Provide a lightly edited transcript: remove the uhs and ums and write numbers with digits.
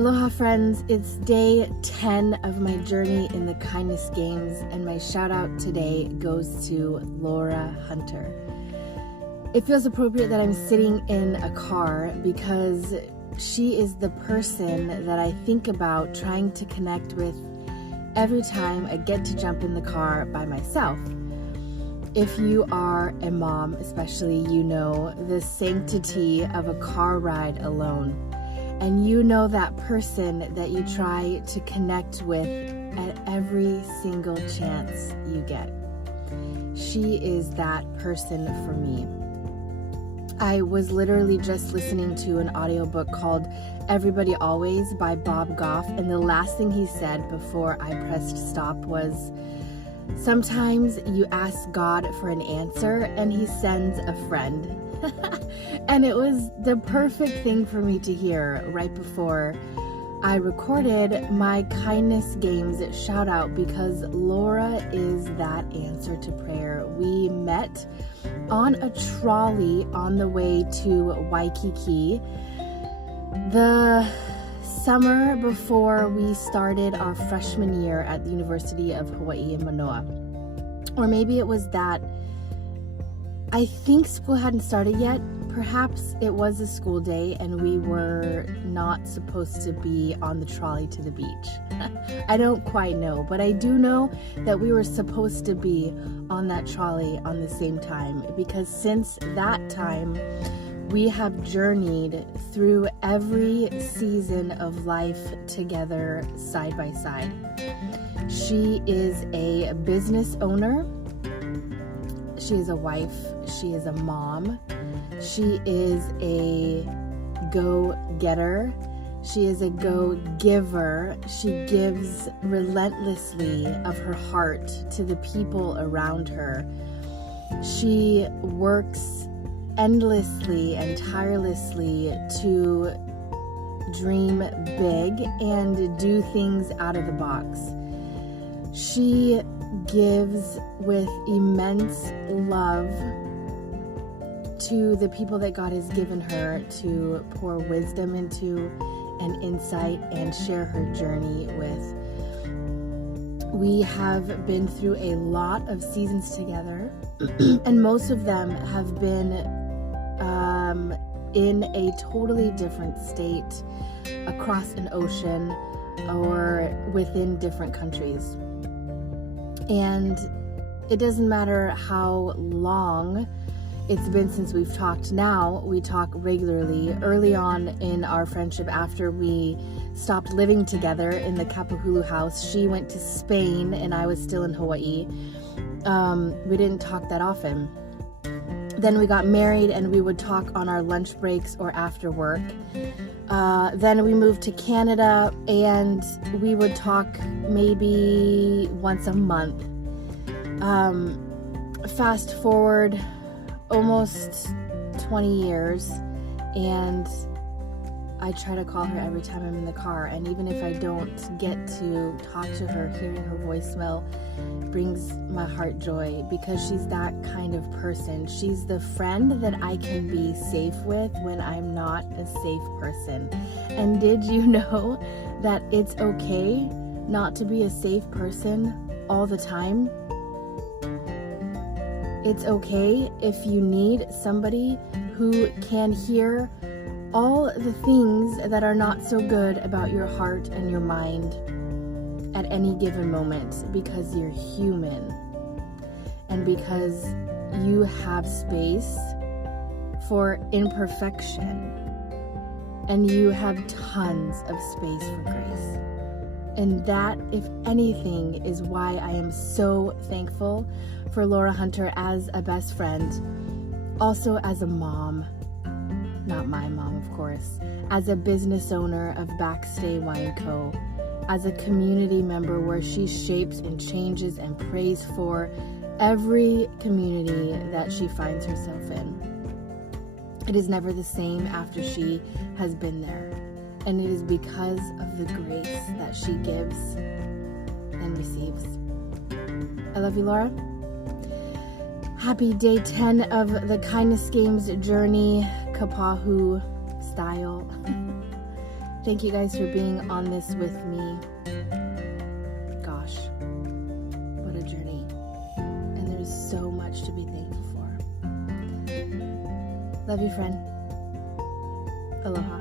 Aloha friends, it's day 10 of my journey in the kindness games, and my shout out today goes to Laura Hunter. It feels appropriate that I'm sitting in a car because she is the person that I think about trying to connect with every time I get to jump in the car by myself. If you are a mom, especially, you know the sanctity of a car ride alone. And you know that person that you try to connect with at every single chance you get. She is that person for me. I was literally just listening to an audiobook called Everybody Always by Bob Goff, and the last thing he said before I pressed stop was, sometimes you ask God for an answer and he sends a friend. And it was the perfect thing for me to hear right before I recorded my kindness games shout out, because Laura is that answer to prayer. We met on a trolley on the way to Waikiki the summer before we started our freshman year at the University of Hawaii in Manoa. Or maybe it was that I think school hadn't started yet. Perhaps it was a school day and we were not supposed to be on the trolley to the beach. I don't quite know, but I do know that we were supposed to be on that trolley on the same time, because since that time, we have journeyed through every season of life together side by side. She is a business owner. She is a wife. She is a mom. She is a go-getter. She is a go-giver. She gives relentlessly of her heart to the people around her. She works endlessly and tirelessly to dream big and do things out of the box. She gives with immense love to the people that God has given her to pour wisdom into and insight and share her journey with. We have been through a lot of seasons together, and most of them have been in a totally different state, across an ocean, or within different countries. And it doesn't matter how long it's been since we've talked. Now we talk regularly. Early on in our friendship, after we stopped living together in the Kapahulu house, she went to Spain and I was still in Hawaii. We didn't talk that often. Then we got married and we would talk on our lunch breaks or after work. Then we moved to Canada and we would talk maybe once a month. Fast forward almost 20 years, and I try to call her every time I'm in the car, and even if I don't get to talk to her, hearing her voicemail brings my heart joy, because she's that kind of person. She's the friend that I can be safe with when I'm not a safe person. And did you know that it's okay not to be a safe person all the time? It's okay if you need somebody who can hear all the things that are not so good about your heart and your mind at any given moment, because you're human and because you have space for imperfection and you have tons of space for grace. And that, if anything, is why I am so thankful for Laura Hunter as a best friend, also as a mom, not my mom, of course, as a business owner of Backstay Wine Co., as a community member where she shapes and changes and prays for every community that she finds herself in. It is never the same after she has been there, and it is because of the grace that she gives and receives. I love you, Laura. Happy day 10 of the Kindness Games journey, Kapahu style. Thank you guys for being on this with me. Gosh, what a journey. And there's so much to be thankful for. Love you, friend. Aloha.